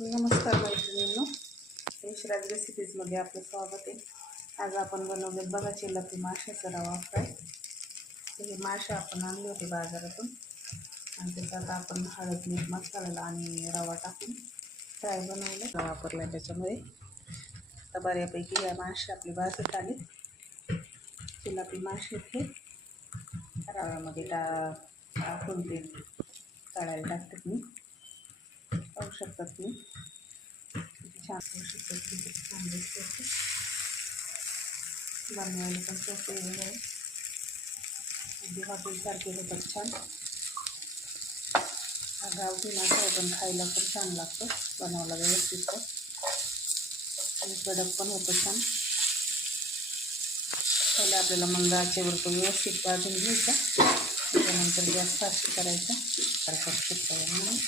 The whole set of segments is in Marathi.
नमस्कार मैत्रिणींनो. यशराज रेसिपीजमध्ये आपलं स्वागत आहे. आज आपण बनवले बघा चिल्लापी माशाचा रवा फ्राय हे मासे आपण आणले होते बाजारातून. आणि त्याच्यात आपण हळद मीठ मसाला आणि रवा टाकून फ्राय बनवलं. वापरला त्याच्यामध्ये. आता बऱ्यापैकी या मासे आपली भाजत आली. चिल्लापी मासे हे. रव्यामध्ये टा टाकून तळायला टाकतात मी. पाहू शकतात मी छान. पाहू शकतात किती छान दिसते बनवायला पण सोपे आहे अगदी हॉटेलसारखे होतात छान. हा गावठी मासा आहे पण खायला पण छान लागतं. बनवायला व्यवस्थित तर आणि कडक पण होतं छान. पहिले आपल्याला मंद आचेवर व्यवस्थित भाजून घ्यायचा. त्यानंतर गॅस फास्ट करायचा. सारखं शिकता म्हणून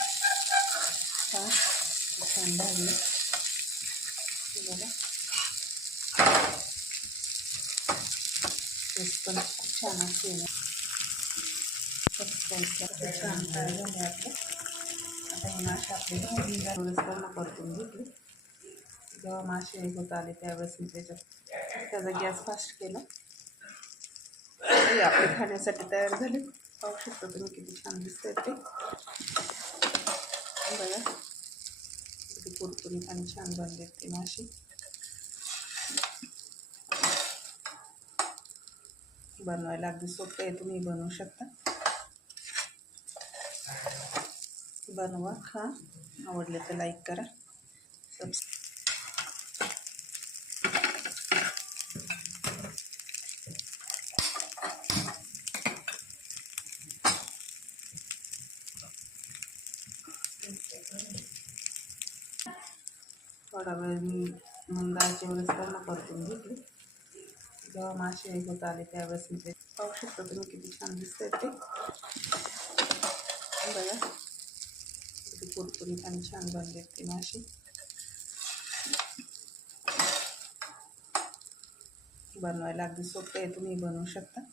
हा छान भाजलं. हे पण खूप छान असते छान झाले आपलं. आता हे मासे आपले भाजून थोडंसं करणं परतून घेतले. जेव्हा मासे होत आले त्यावेळेस मी त्याच्यात त्याचा गॅस फास्ट केला. आपले खाण्यासाठी तयार झाले. पाहू शकता तुम्ही किती छान दिसतंय ते. बघा. किती कुरकुरीत आणि छान बनले ते मासे. बनवायला अगदी सोपं आहे तुम्ही बनवू शकता. बनवा खा. आवडले तर लाईक करा. सबस्क्राईब थोडा वेळ मी मंदाचे वेळेस पूर्ण परतून घेतली. जेव्हा मासे होत आले त्यावेळेस मी ते पाहू शकता तुम्ही किती छान दिसतात ते. बघा किती कुरकुरीत आणि छान बनले ते मासे. बनवायला अगदी सोपं आहे तुम्ही बनवू शकता.